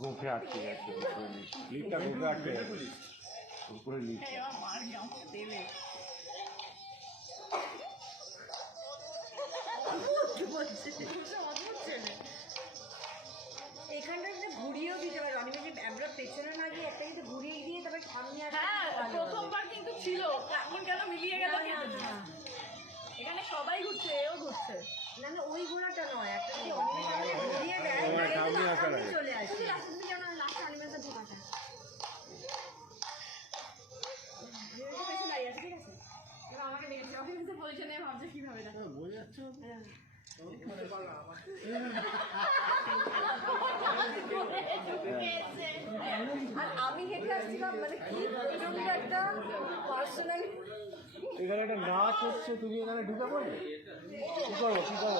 গোফে আটকে গেছে লিফটটা গোফে আটকে গেছে। উপরে লিফট এবার মার গামছা দেবে? এখানটা ঘুরিয়েও দিতে পারে। অনেকে আমরা পেছনে না গিয়ে একটা কিন্তু ঘুরিয়ে দিয়ে তবে সামনে আসলে হ্যাঁ প্রথমবার কিন্তু ছিল। এখন কেন মিলিয়ে গেল। এখানে সবাই ঘুরছে এও ঘুরছে। না না ওই ঘোড়াটা নয় একটা যদি ঘুরিয়ে দেয়। চলে আসে। পেছনে দাঁড়িয়ে আছে ঠিক আছে? এবার আমাকে দেখেছে আমাকে দেখেছে পজিশনে ভাবছে কীভাবে দেখো মানে এখানে একটা নাচ হচ্ছে তুমি এখানে ঢুকে পড়বে কি করব কি? করব